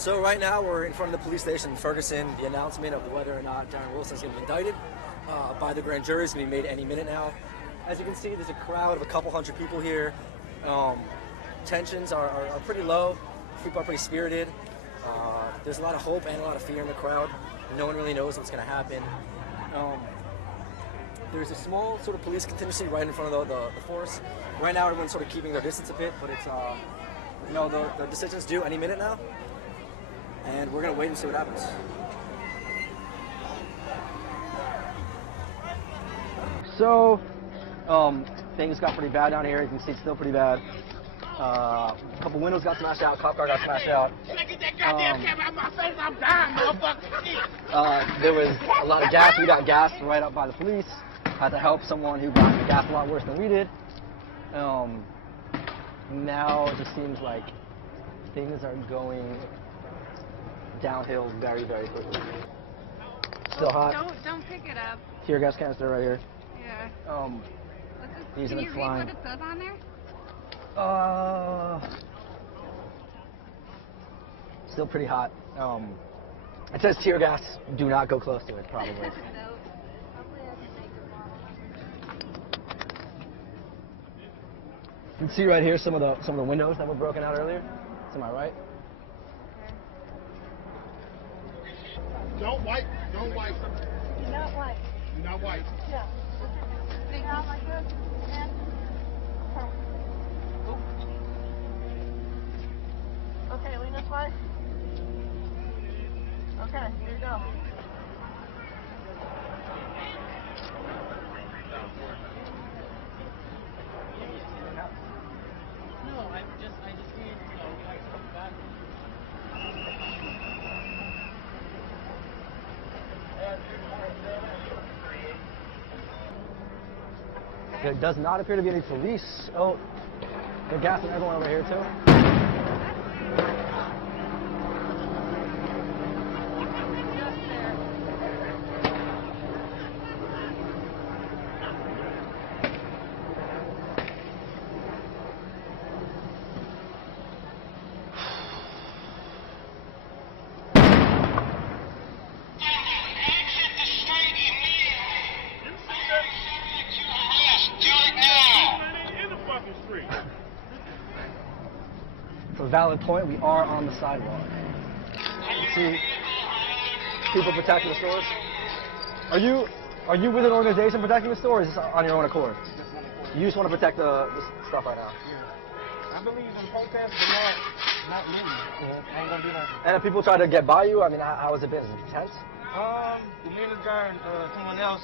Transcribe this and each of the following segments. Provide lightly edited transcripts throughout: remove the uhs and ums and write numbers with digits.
So right now we're in front of the police station in Ferguson. The announcement of whether or not Darren Wilson is going to be indicted by the grand jury is going to be made any minute now. As you can see, there's a crowd of a couple hundred people here. Tensions are pretty low. People are pretty spirited. There's a lot of hope and a lot of fear in the crowd. No one really knows what's going to happen. There's a small sort of police contingency right in front of the force. Right now everyone's sort of keeping their distance a bit, but it's the decision's due any minute now. And we're going to wait and see what happens. So, things got pretty bad down here. You can see it's still pretty bad. A couple windows got smashed out. Cop car got smashed out. Get that goddamn camera out my face. I'm dying, motherfucker. There was a lot of gas. We got gassed right up by the police. Had to help someone who got gassed a lot worse than we did. Now it just seems like things are going downhill very, very quickly. Still hot. Don't pick it up. Tear gas canister right here. Yeah. These Can are you flying. read what it says on there? Still pretty hot. It says tear gas. Do not go close to it, probably. No. You can see right here some of the windows that were broken out earlier. To my right. Don't wipe. Don't wipe. You're not white. You're not white. Yeah. Thank Now you. like this. And okay, lean this way. Okay, here you go. No, I just need, like something back. There does not appear to be any police. Oh, they're gassing everyone over here too. For a valid point, we are on the sidewalk. You see people protecting the stores. Are you with an organization protecting the store, or is this on your own accord? You just want to protect the stuff right now. I believe in protest, but not many. I ain't gonna do that. And if people try to get by you, I mean, how has it been? Is it tense? Me and this guy and someone else,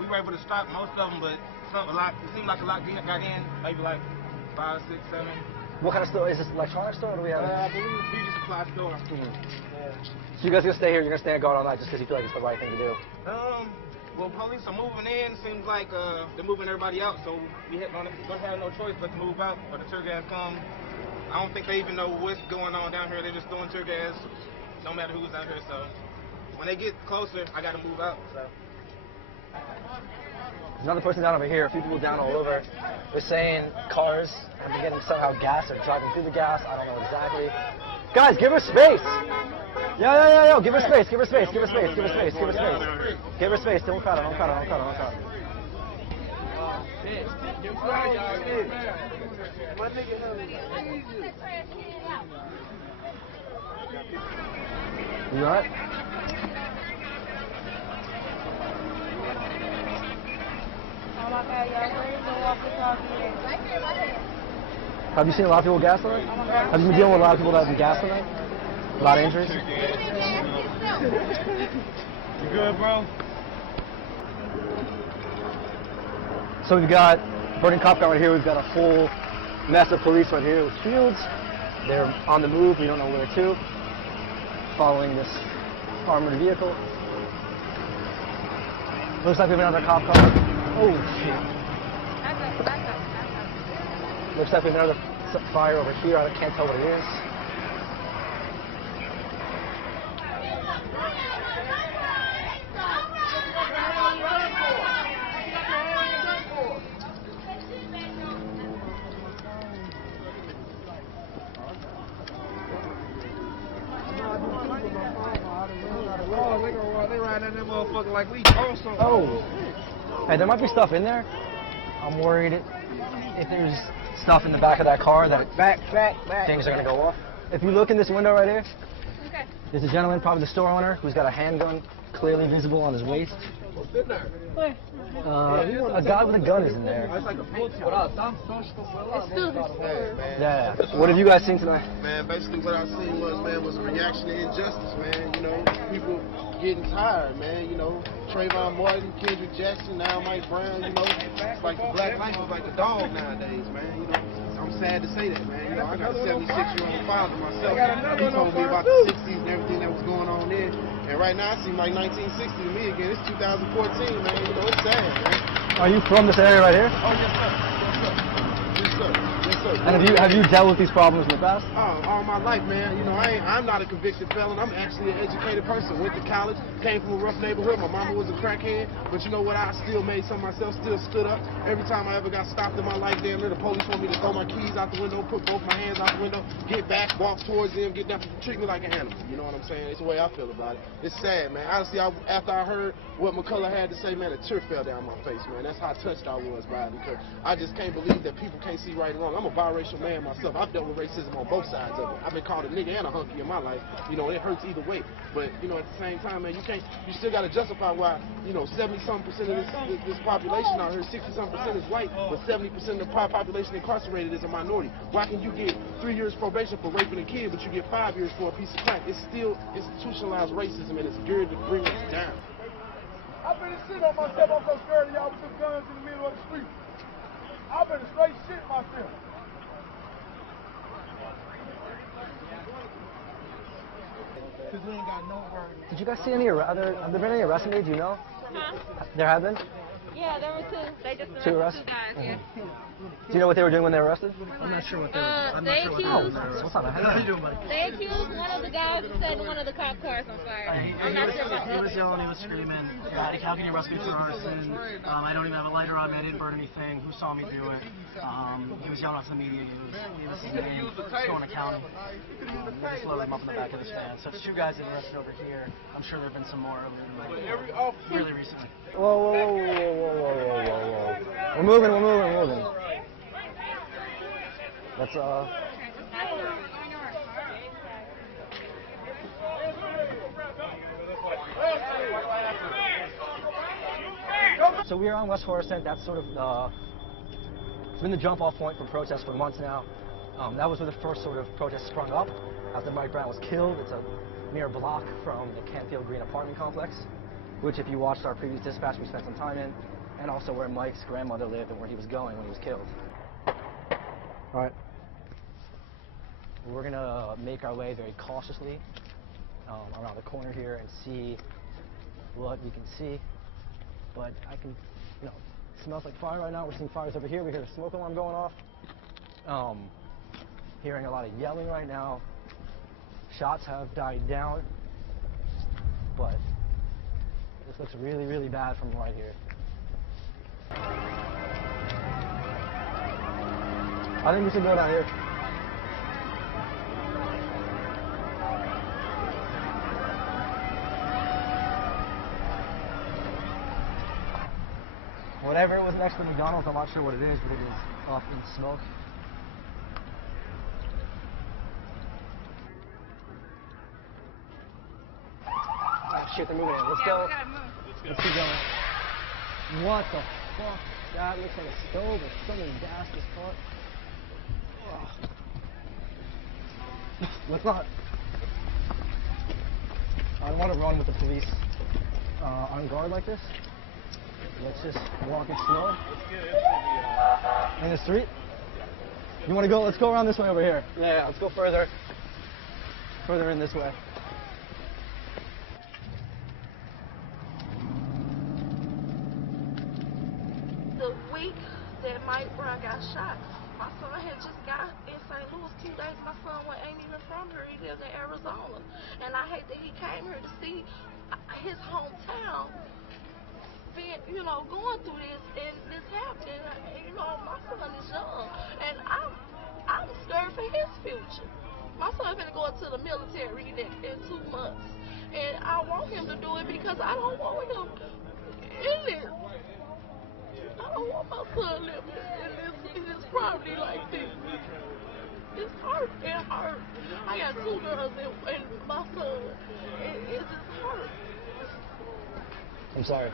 we were able to stop most of them, but it seemed like a lot got in, maybe like 5, 6, 7. What kind of store? Is this an electronics store, or do we have? I believe it's a beauty supply store. Yeah. So you guys gonna stay here? You're gonna stay and guard all night just because you feel like it's the right thing to do? Well, police are moving in. Seems like they're moving everybody out, so we don't have no choice but to move out or the tear gas come. I don't think they even know what's going on down here. They're just throwing tear gas, no matter who's out here. So when they get closer, I got to move out. So. There's another person down over here, a few people down all over. They're saying cars have been getting somehow gas or driving through the gas. I don't know exactly. Guys, give her space. Yo. Give her space. Give her space. Give her space. Give her space. Give her space. Give her space. Don't cut her. Don't cut her. Don't cut her. Don't cut her. You alright? Have you seen a lot of people gassed tonight? Have you been dealing with a lot of people that have been gassed tonight? A lot of injuries? You good, bro? So we've got burning cop car right here. We've got a full mess of police right here with shields. They're on the move. We don't know where to. Following this armored vehicle. Looks like we have another cop car. Oh, shit. Looks like we have another fire over here. I can't tell what it is. Oh, they riding that motherfucker like we also. Oh. Hey, there might be stuff in there. I'm worried if there's stuff in the back of that car that things are gonna go off. If you look in this window right here, Okay. there's a gentleman, probably the store owner, who's got a handgun clearly visible on his waist. Where? A guy with a gun is in there. It's still Yeah. What have you guys seen tonight? Man, basically what I seen was a reaction to injustice, man. You know, people getting tired, man. You know, Trayvon Martin, Kendrick Jackson, now Mike Brown, you know. It's like the black life is like a dog nowadays, man. You know, I'm sad to say that, man. You know, I got a 76-year-old father myself. He told me about the 60s and everything that was going on there. And right now, it seems like 1960 to me again. It's 2014, man. You know, it's sad, man. Are you from this area right here? Oh, yes, sir. Yes, sir. Yes, sir. Yes, sir. And have you dealt with these problems in the past? All my life, man. You know, I'm not a convicted felon. I'm actually an educated person. Went to college, came from a rough neighborhood. My mama was a crackhead. But you know what? I still made something myself, still stood up. Every time I ever got stopped in my life, damn near the police want me to throw my keys out the window, put both my hands out the window, get back, walk towards them, get down, treat me like an animal. You know what I'm saying? It's the way I feel about it. It's sad, man. Honestly, after I heard what McCulloch had to say, man, a tear fell down my face, man. That's how touched I was by it, because I just can't believe that people can't see right and wrong. I'm a biracial man myself. I've dealt with racism on both sides of it. I've been called a nigga and a hunky in my life. You know, it hurts either way. But, you know, at the same time, man, you still got to justify why, you know, 70-something% of this population out here, 60-something% is white, but 70% of the population incarcerated is a minority. Why can you get 3 years probation for raping a kid, but you get 5 years for a piece of crack? It's still institutionalized racism, and it's geared to bring us down. I've been shit on myself. I'm so scared of y'all with some guns in the middle of the street. I've been straight shit myself. Because we ain't got no word. Did you guys see any have there been any arrests made? Do you know? Huh? There have been? Yeah, there were two. They just Two arrested arrests? 2 guys, yeah. Do you know what they were doing when they were arrested? I'm not sure what They accused What's up, man? How you doing, buddy? They accused one of the guys of setting one of the cop cars on fire. I'm not sure about He was that. yelling, he was screaming, how can you arrest me for arson? I don't even have a lighter on me, I didn't burn anything. Who saw me do it? He was yelling at the media, he was his name, going to county. They just loaded him up in the back of this van. So it's 2 guys that arrested over here. I'm sure there have been some more earlier in the night. Really recently. Whoa. We're moving. Let's, So we are on West Florissant. That's sort of it's been the jump-off point for protests for months now. That was where the first sort of protest sprung up after Mike Brown was killed. It's a mere block from the Campfield Green apartment complex, which, if you watched our previous dispatch, we spent some time in, and also where Mike's grandmother lived and where he was going when he was killed. All right. We're gonna make our way very cautiously around the corner here and see what we can see. But I can, you know, it smells like fire right now. We're seeing fires over here. We hear a smoke alarm going off. Hearing a lot of yelling right now. Shots have died down, but this looks really, really bad from right here. I think we should go down here. Whatever it was next to McDonald's, I'm not sure what it is, but it is off in smoke. Oh shit, they're moving in. Let's go. We gotta move. Let's keep going. What the fuck? That looks like a stove or something gas this car. Let's not. I don't want to run with the police on guard like this. Let's just walk it slow. In the street? You want to go? Let's go around this way over here. Yeah, let's go further. Further in this way. The week that Mike Brown got shot, my son had just got in St. Louis 2 days. My son ain't even from here. He lives in Arizona. And I hate that he came here to see his hometown being, you know, going through this and this happening. You know, my son is young. And I'm scared for his future. My son finna go into the military in 2 months. want him to do it because I don't want him in it. I don't want my son living in this property like this. It's hurt. It hurt. I got 2 girls and my son. It just hurt. I'm sorry.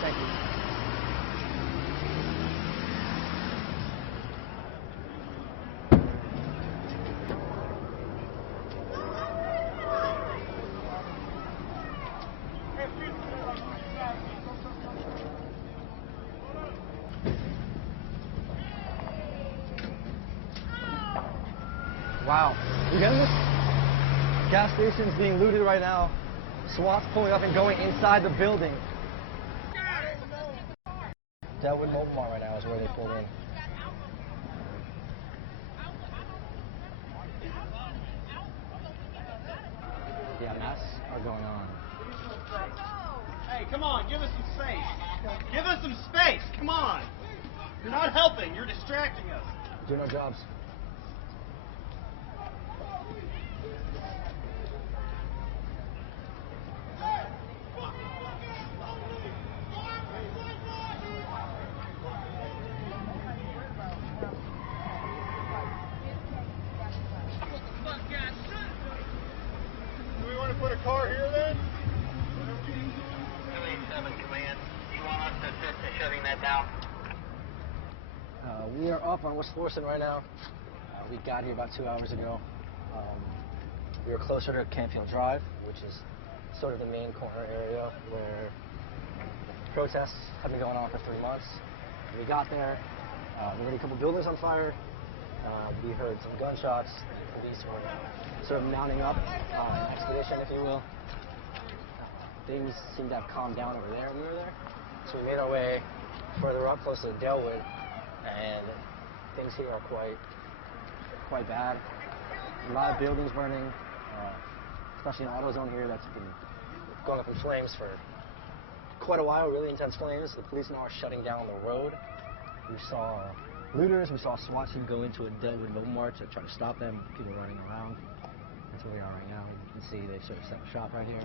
Thank you. Wow. You getting this? Gas station's being looted right now. SWAT's pulling up and going inside the building. Delwood Mobile Mart right now is where they pulled in. Yeah, masks are going on. Hey, come on, give us some space. Give us some space, come on. You're not helping, you're distracting us. Doing our jobs. Put a car here then? 287 Command. Do you want us to assist in shutting that down? We are up on West Florissant right now. We got here about 2 hours ago. We were closer to Campfield Drive, which is sort of the main corner area where protests have been going on for 3 months. We got there. There were a couple buildings on fire. We heard some gunshots. The police were sort of mounting up an expedition, if you will. Things seemed to have calmed down over there when we were there. So we made our way further up, close to Delwood, and things here are quite bad. A lot of buildings burning, especially an AutoZone here that's been going up in flames for quite a while, really intense flames. The police now are shutting down the road. We saw looters, we saw a SWAT team go into a Delwood Mobile Mart to try to stop them, people running around. That's where we are right now. You can see they sort of set up shop right here.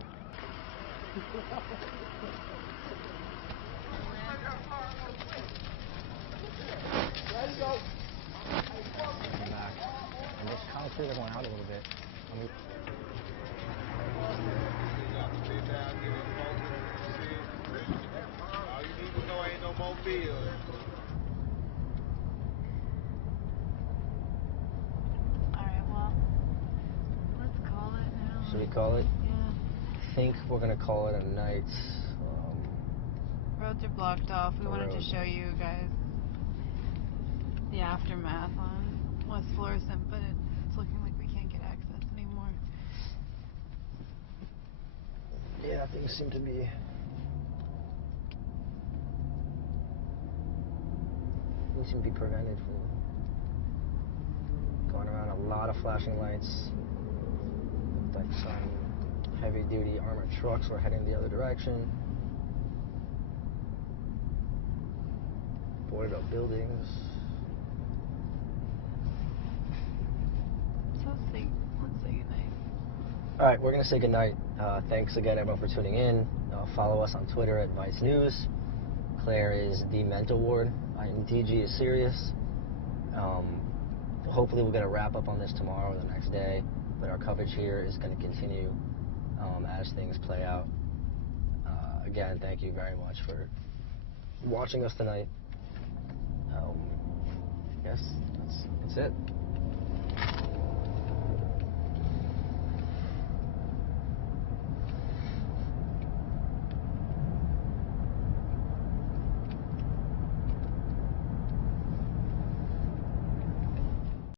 Back. And they kind of cleared everyone out a little bit. All you need to know ain't no more bills. Should we call it? Yeah. I think we're going to call it a night. Roads are blocked off. We wanted to show you guys the aftermath on West Florissant, but it's looking like we can't get access anymore. Yeah, things seem to be prevented from going around. A lot of flashing lights. Looked like some heavy-duty armored trucks were heading the other direction. Boarded up buildings. So let's say goodnight. All right, we're going to say goodnight. Thanks again, everyone, for tuning in. Follow us on Twitter at Vice News. Claire is the mental ward. DG is serious. Hopefully we'll get a wrap-up on this tomorrow or the next day. But our coverage here is going to continue as things play out. Again, thank you very much for watching us tonight. Yes, that's it.